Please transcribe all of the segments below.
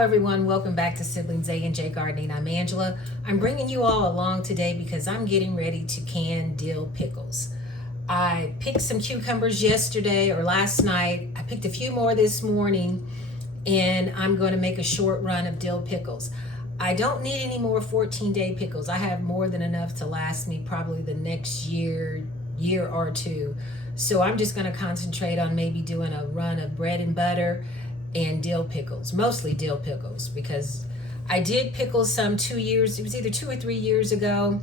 everyone, welcome back to Siblings A&J Gardening. I'm Angela. I'm bringing you all along today because I'm getting ready to can dill pickles. I picked some cucumbers yesterday or last night. I picked a few more this morning, and I'm going to make a short run of dill pickles. I don't need any more 14-day pickles. I have more than enough to last me probably the next year or two. So I'm just going to concentrate on maybe doing a run of bread and butter and dill pickles, mostly dill pickles, because I did pickle some 2 years, it was either 2 or 3 years ago,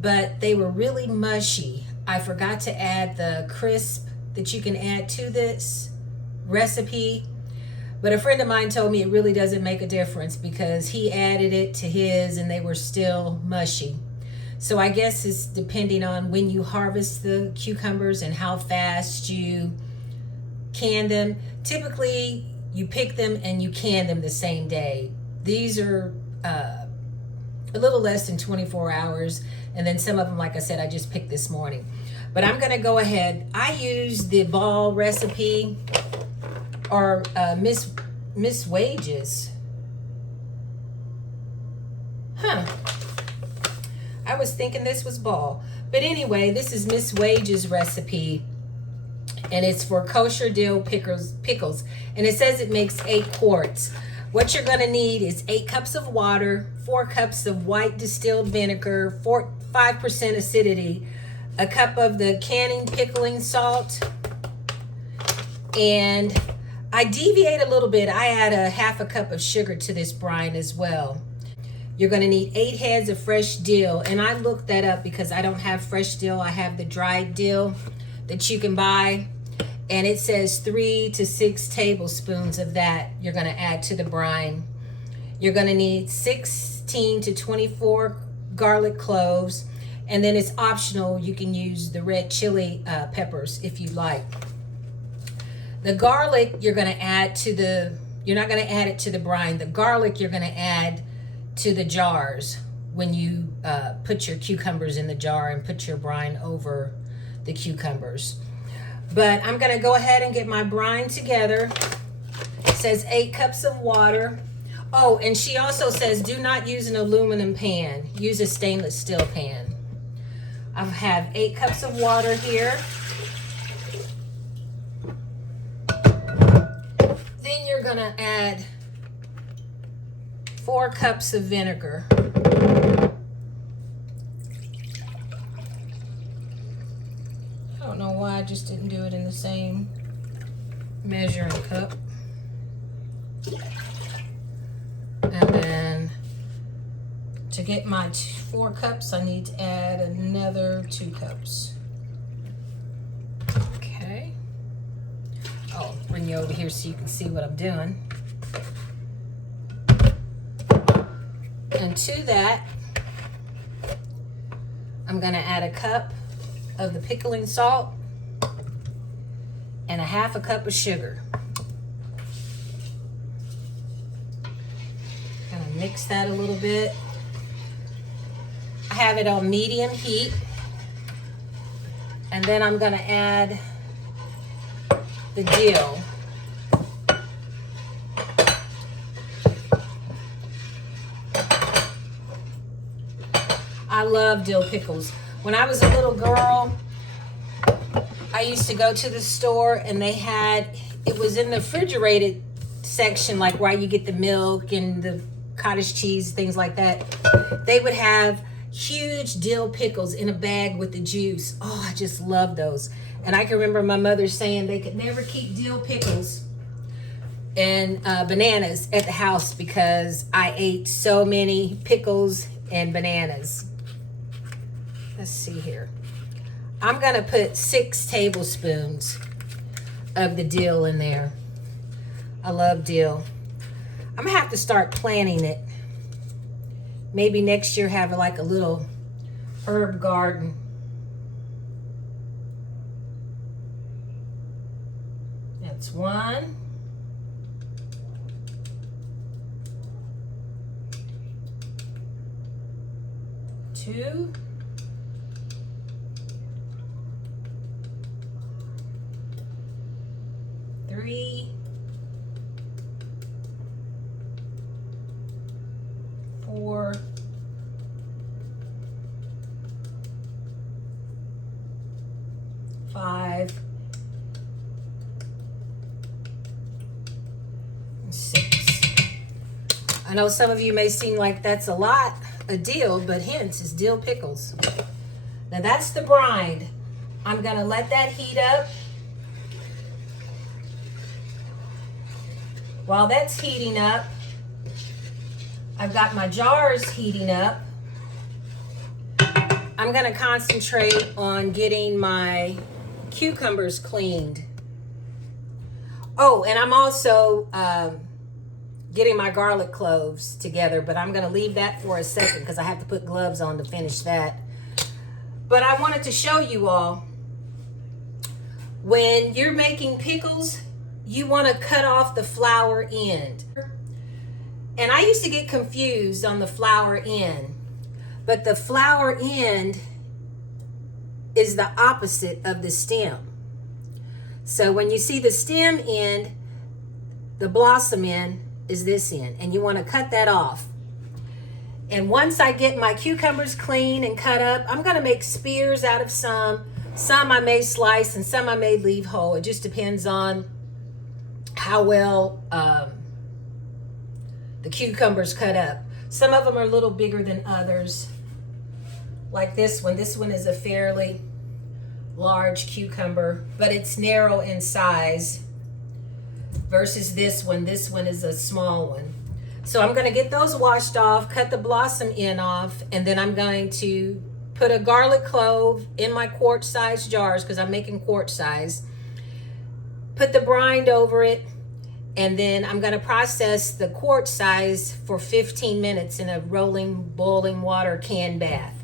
but they were really mushy. I forgot to add the crisp that you can add to this recipe, but a friend of mine told me it really doesn't make a difference because he added it to his and they were still mushy. So I guess it's depending on when you harvest the cucumbers and how fast you can them. Typically, you pick them and you can them the same day. These are a little less than 24 hours. And then some of them, like I said, I just picked this morning. But I'm gonna go ahead. I use the ball recipe or Miss Wages. I was thinking this was ball. But anyway, this is Miss Wages recipe. And it's for kosher dill pickles. And it says it makes 8 quarts. What you're gonna need is 8 cups of water, 4 cups of white distilled vinegar, 5% acidity, a cup of the canning pickling salt, and I deviate a little bit. I add a half a cup of sugar to this brine as well. You're gonna need 8 heads of fresh dill, and I looked that up because I don't have fresh dill. I have the dried dill that you can buy, and it says 3 to 6 tablespoons of that you're gonna add to the brine. You're gonna need 16 to 24 garlic cloves, and then it's optional. You can use the red chili peppers if you like. The garlic you're gonna add to you're not gonna add it to the brine. The garlic you're gonna add to the jars when you put your cucumbers in the jar and put your brine over the cucumbers. But I'm gonna go ahead and get my brine together. It says 8 cups of water. Oh, and she also says do not use an aluminum pan. Use a stainless steel pan. I have 8 cups of water here. Then you're gonna add 4 cups of vinegar. I don't know why I just didn't do it in the same measuring cup. And then to get my 4 cups, I need to add another 2 cups. Okay. I'll bring you over here so you can see what I'm doing. And to that, I'm gonna add a cup of the pickling salt and a half a cup of sugar. Kind of mix that a little bit. I have it on medium heat, and then I'm gonna add the dill. I love dill pickles. When I was a little girl, I used to go to the store and they had, it was in the refrigerated section, like where you get the milk and the cottage cheese, things like that. They would have huge dill pickles in a bag with the juice. Oh, I just love those. And I can remember my mother saying they could never keep dill pickles and bananas at the house because I ate so many pickles and bananas. Let's see here. I'm gonna put 6 tablespoons of the dill in there. I love dill. I'm gonna have to start planting it. Maybe next year have like a little herb garden. That's 1. 2. 3, 5, 6. I know some of you may seem like that's a lot of dill, but hence is dill pickles. Now that's the brine. I'm gonna let that heat up. While that's heating up, I've got my jars heating up. I'm gonna concentrate on getting my cucumbers cleaned. Oh, and I'm also getting my garlic cloves together, but I'm gonna leave that for a second because I have to put gloves on to finish that. But I wanted to show you all, when you're making pickles, you wanna cut off the flower end. And I used to get confused on the flower end, but the flower end is the opposite of the stem. So when you see the stem end, the blossom end is this end, and you want to cut that off. And once I get my cucumbers clean and cut up, I'm going to make spears out of some. Some I may slice and some I may leave whole. It just depends on how well the cucumbers cut up. Some of them are a little bigger than others. Like this one. This one is a fairly large cucumber, but it's narrow in size versus this one. This one is a small one. So I'm going to get those washed off, cut the blossom end off, and then I'm going to put a garlic clove in my quart size jars because I'm making quart size. Put the brine over it, and then I'm going to process the quart size for 15 minutes in a rolling boiling water can bath.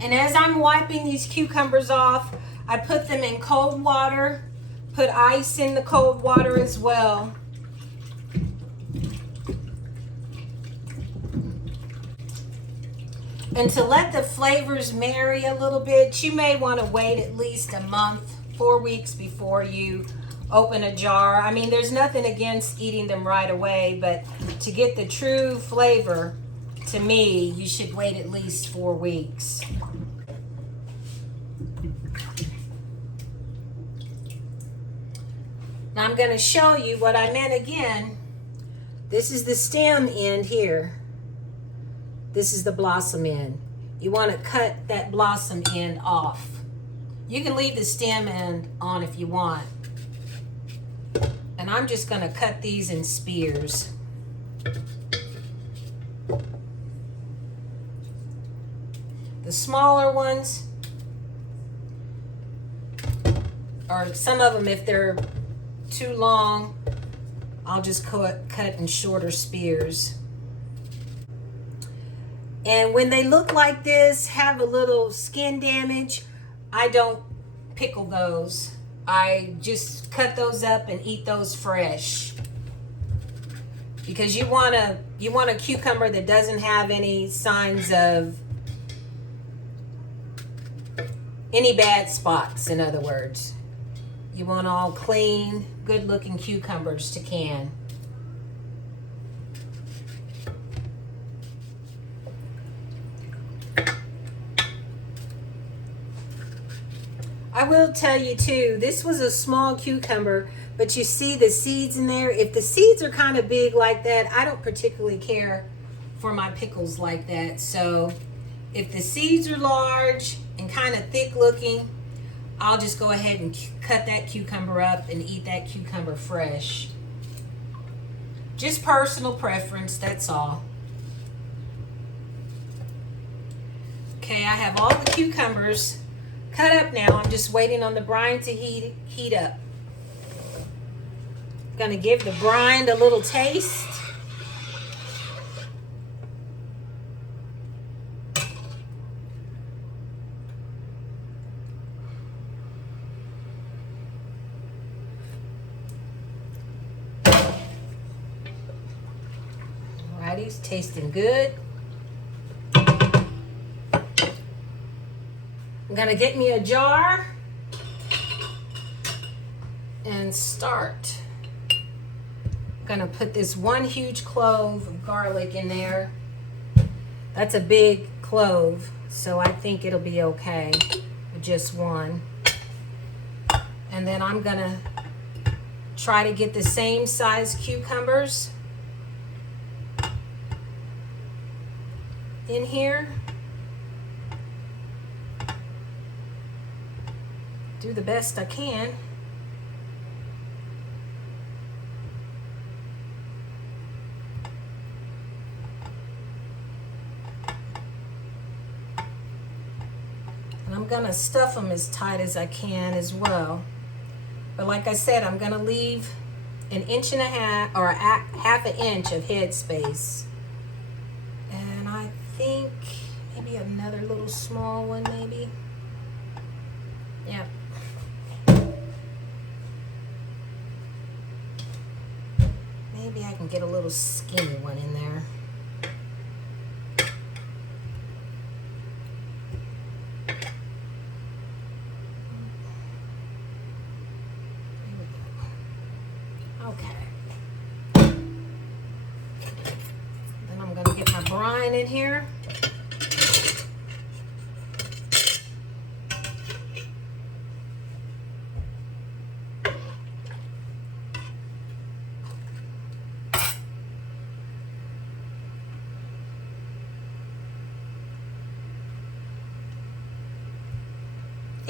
And as I'm wiping these cucumbers off, I put them in cold water, put ice in the cold water as well. And to let the flavors marry a little bit, you may want to wait at least a month, 4 weeks before you open a jar. I mean, there's nothing against eating them right away, but to get the true flavor, to me, you should wait at least 4 weeks. Now I'm going to show you what I meant again. This is the stem end here. This is the blossom end. You want to cut that blossom end off. You can leave the stem end on if you want. And I'm just going to cut these in spears. The smaller ones, or some of them, if they're too long, I'll just cut in shorter spears. And when they look like this, have a little skin damage, I don't pickle those. I just cut those up and eat those fresh. Because you want a cucumber that doesn't have any signs of any bad spots, in other words. You want all clean, good looking cucumbers to can. I will tell you too, this was a small cucumber, but you see the seeds in there. If the seeds are kind of big like that, I don't particularly care for my pickles like that. So if the seeds are large and kind of thick looking, I'll just go ahead and cut that cucumber up and eat that cucumber fresh. Just personal preference, that's all. Okay, I have all the cucumbers cut up now. I'm just waiting on the brine to heat up. Gonna give the brine a little taste. Alrighty, tasting good. I'm gonna get me a jar and start gonna put this one huge clove of garlic in there. That's a big clove, so I think it'll be okay with just one. And then I'm gonna try to get the same size cucumbers in here. Do the best I can. And I'm gonna stuff them as tight as I can as well. But like I said, I'm gonna leave an inch and a half or half an inch of head space. And I think maybe another little small one maybe. Yeah. Maybe I can get a little skinny one in there. Okay. Then I'm gonna get my brine in here.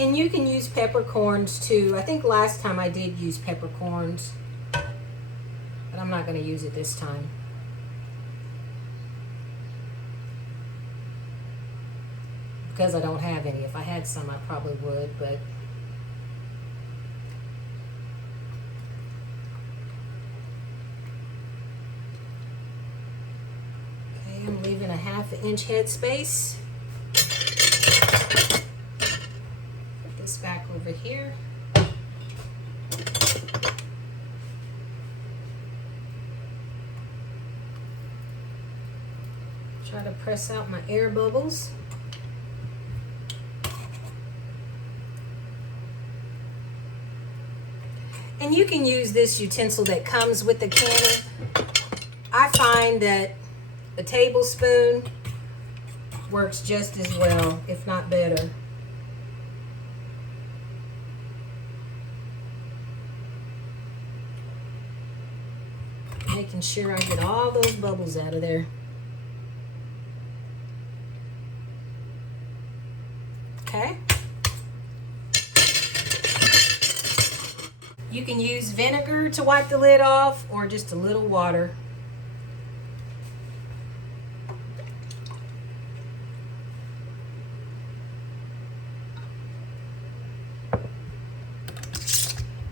And you can use peppercorns too. I think last time I did use peppercorns, but I'm not going to use it this time. Because I don't have any. If I had some, I probably would, but okay, I'm leaving a half an inch head space. Back over here. Try to press out my air bubbles. And you can use this utensil that comes with the canner. I find that a tablespoon works just as well, if not better. Making sure I get all those bubbles out of there. Okay. You can use vinegar to wipe the lid off or just a little water.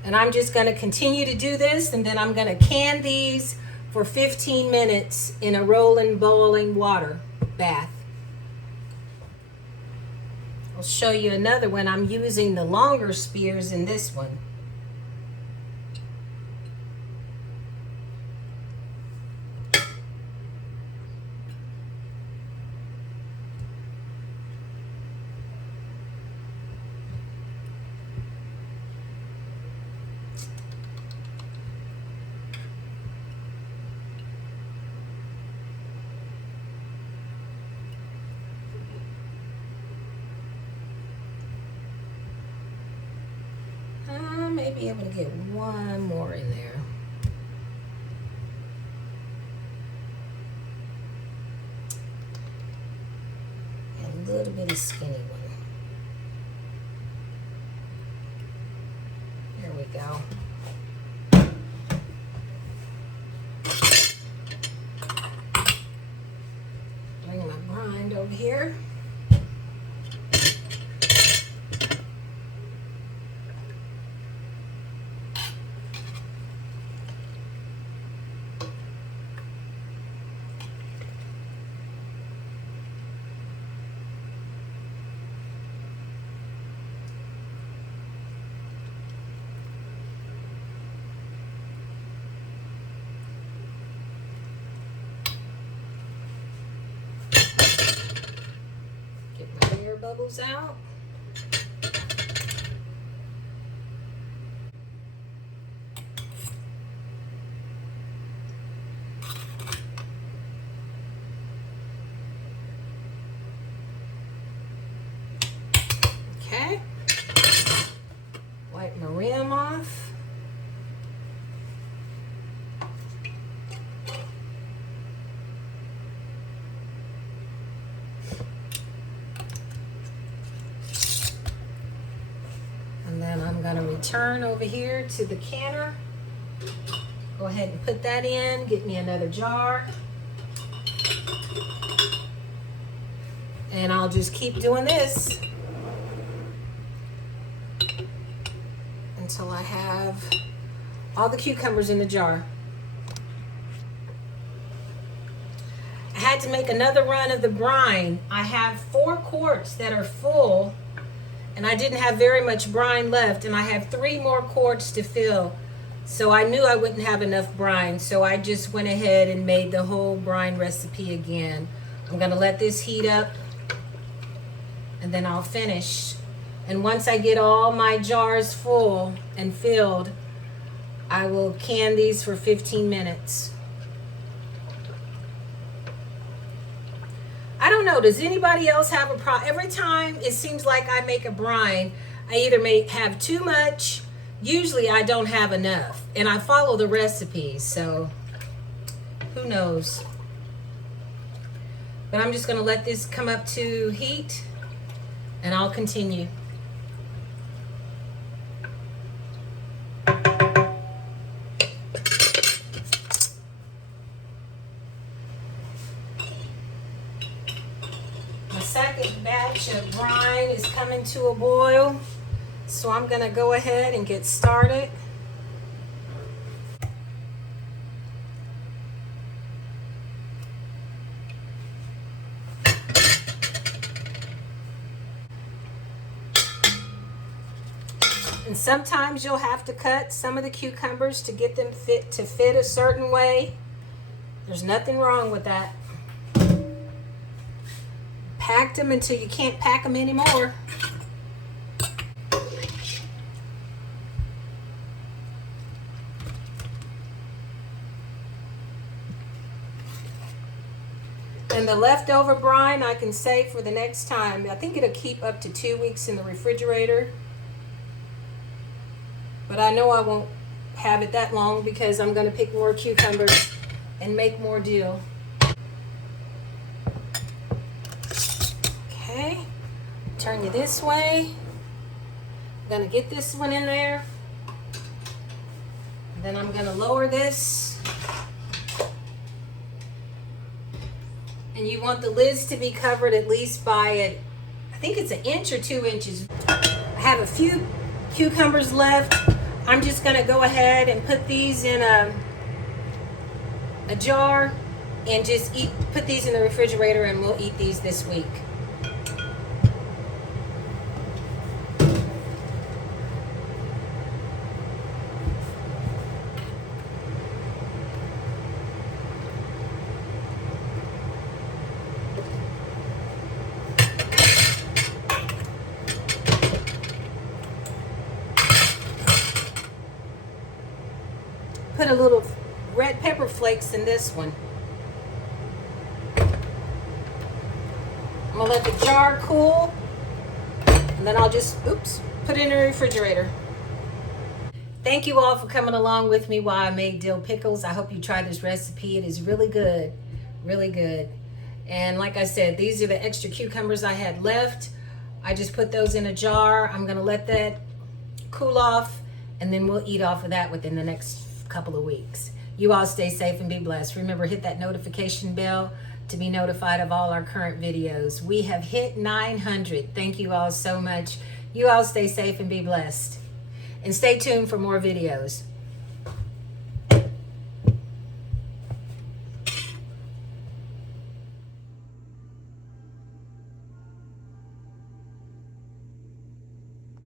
And I'm just going to continue to do this, and then I'm going to can these for 15 minutes in a rolling boiling water bath. I'll show you another one. I'm using the longer spears in this one. May be able to get one more in there. And a little bit of skinny one. There we go. Bring my brine over here. Bubbles out. gonna return over here to the canner. Go ahead and put that in, get me another jar. And I'll just keep doing this until I have all the cucumbers in the jar. I had to make another run of the brine. I have 4 quarts that are full, and I didn't have very much brine left, and I have 3 more quarts to fill. So I knew I wouldn't have enough brine, so I just went ahead and made the whole brine recipe again. I'm gonna let this heat up, and then I'll finish. And once I get all my jars full and filled, I will can these for 15 minutes. I don't know, does anybody else have a problem? Every time it seems like I make a brine, I either may have too much, usually I don't have enough, and I follow the recipes, so who knows. But I'm just gonna let this come up to heat, and I'll continue. My second batch of brine is coming to a boil, so I'm gonna go ahead and get started. And sometimes you'll have to cut some of the cucumbers to get them to fit a certain way. There's nothing wrong with that. Packed them until you can't pack them anymore. And the leftover brine I can save for the next time. I think it'll keep up to 2 weeks in the refrigerator. But I know I won't have it that long because I'm going to pick more cucumbers and make more dill. Okay, turn you this way. I'm going to get this one in there. And then I'm going to lower this. And you want the lids to be covered at least by, I think it's 1 inch or 2 inches. I have a few cucumbers left. I'm just gonna go ahead and put these in a jar and just put these in the refrigerator, and we'll eat these this week. Put a little red pepper flakes in this one. I'm gonna let the jar cool, and then I'll just, put it in the refrigerator. Thank you all for coming along with me while I made dill pickles. I hope you try this recipe. It is really good, really good. And like I said, these are the extra cucumbers I had left. I just put those in a jar. I'm gonna let that cool off, and then we'll eat off of that within the next couple of weeks. You all stay safe and be blessed. Remember, hit that notification bell to be notified of all our current videos. We have hit 900. Thank you all so much. You all stay safe and be blessed. And stay tuned for more videos.